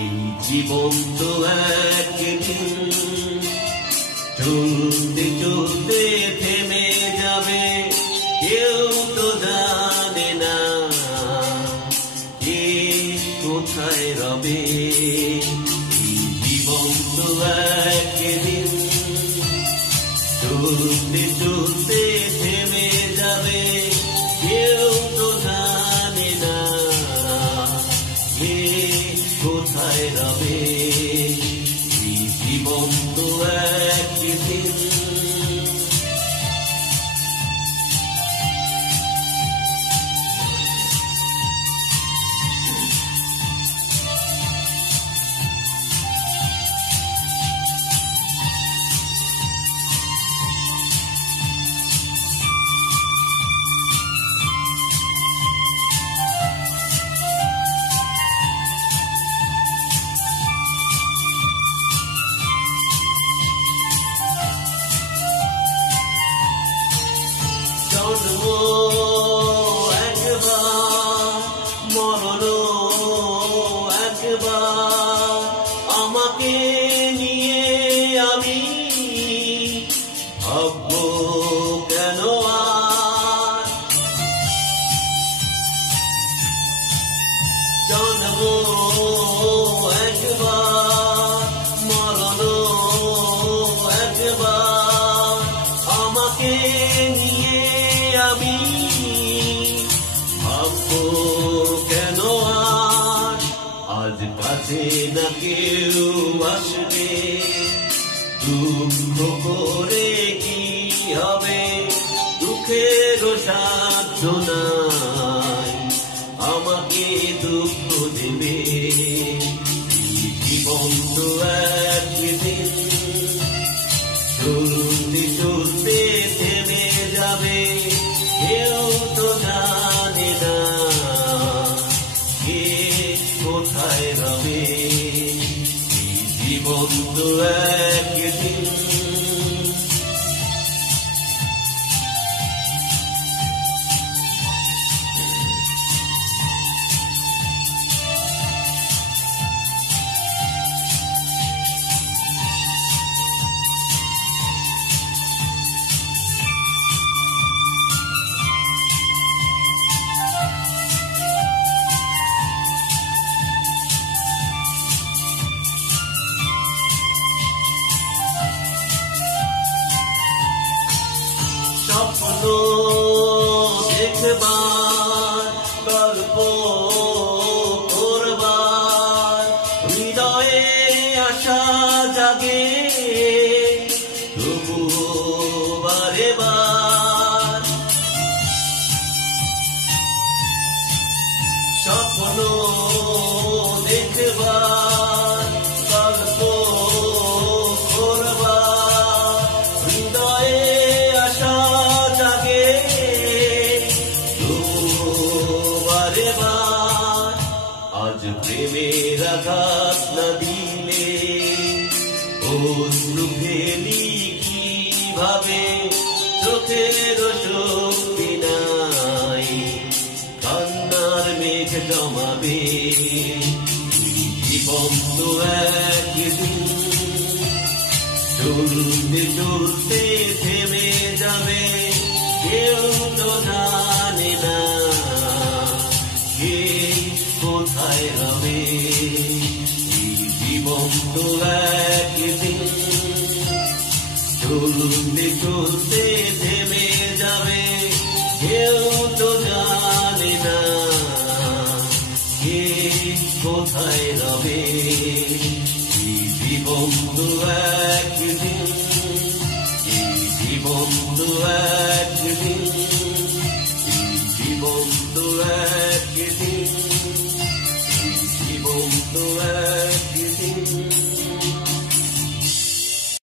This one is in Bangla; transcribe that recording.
এই জীবন তো একদিন চলতে চলতে থেমে যাবে, কেউ তো জানে না কে কোথায় রবে। এই জীবন তো একদিন চলতে চলতে থেমে যাবে, কেউ তো জানে না কে কোথায় রবে। এই জীবন তো একদিন জন্ম একবার, মরণ একবার, আমাকে নিয়ে আমি ভাববো কেন আর। জন্ম একবার, মরণ একবার, আমাকে নিয়ে আমি ভাববো কেন আর। আজ কাছে না কেউ আসবে, দুঃখ করে কি হবে, দুঃখের সাধ্য নাই আমাকে দুঃখ দেবে। জীবন তো একদিন চলতে চলতে থেমে যাবে, কেউ তো জানে না কে কোথায় রবে। জীবন তো একদিন স্বপ্ন দেখবার, গল্প করবার, হৃদয়ে আশা জাগে তবু বারে বার। স্বপ্ন দেখবার, গল্প করবার, হৃদয়ে আশা জাগে বারে বার। আজ প্রেমের আঘাত না দিলে অশ্রু ফেলি কিভাবে, চোখের শক্তি নাই কান্নার মেঘ জমাবে। জীবন তো একদিন চলতে চলতে থেমে যাবে, কেউ তো জানে না কে কোথায় রবে। জীবন তো একদিন চলতে